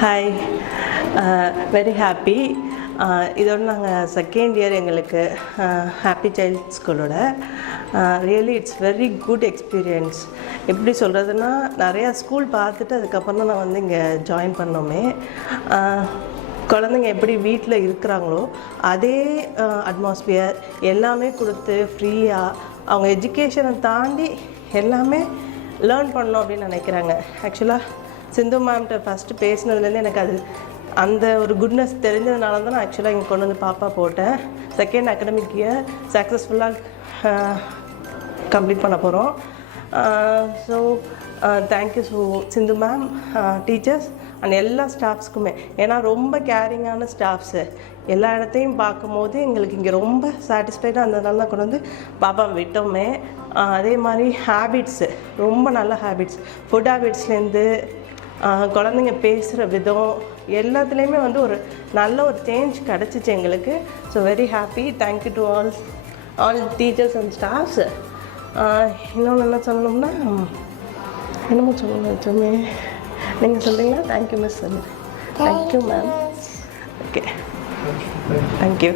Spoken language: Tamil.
Hi, very happy. இதோட நாங்கள் செகண்ட் இயர் எங்களுக்கு ஹாப்பி சைல்ட் ஸ்கூலோட. Really it's very good experience. எப்படி சொல்கிறதுனா, நிறையா ஸ்கூல் பார்த்துட்டு அதுக்கப்புறம் தான் நான் வந்து இங்கே ஜாயின் பண்ணோமே. குழந்தைங்க எப்படி வீட்டில் இருக்கிறாங்களோ அதே அட்மாஸ்பியர் எல்லாமே கொடுத்து ஃப்ரீயாக அவங்க எஜுகேஷனை தாண்டி எல்லாமே லேர்ன் பண்ணணும் அப்படின்னு நினைக்கிறாங்க. ஆக்சுவலாக சிந்து மேம்கிட்ட ஃபஸ்ட்டு பேசினதுலேருந்து எனக்கு அது அந்த ஒரு குட்னஸ் தெரிஞ்சதுனால தான் நான் ஆக்சுவலாக இங்கே கொண்டு வந்து பாப்பா போட்டேன். செகண்ட் அகடமிக் இயர் சக்ஸஸ்ஃபுல்லாக கம்ப்ளீட் பண்ண போகிறோம். So thank you so Sindhu ma'am, teachers and எல்லா ஸ்டாஃப்ஸ்க்குமே. ஏன்னா ரொம்ப கேரிங்கான ஸ்டாஃப்ஸு. எல்லா இடத்தையும் பார்க்கும்போது எங்களுக்கு இங்கே ரொம்ப சாட்டிஸ்ஃபைடாக இருந்ததுனால தான் கொண்டு வந்து பாப்பா விட்டோமே. அதே மாதிரி ஹேபிட்ஸு ரொம்ப நல்ல ஹேபிட்ஸ், ஃபுட் ஹேபிட்ஸ்லேருந்து குழந்தைங்க பேசுகிற விதம் எல்லாத்துலேயுமே வந்து ஒரு நல்ல ஒரு சேஞ்ச் கிடச்சிச்சு எங்களுக்கு. So very happy. Thank you to all teachers and staffs. இன்னொன்று என்ன சொல்லணும்னா, என்னமோ சொல்லணும் வச்சோமே, நீங்கள் சொல்கிறீங்களா? Thank you miss. Thank you ma'am. Okay, thank you.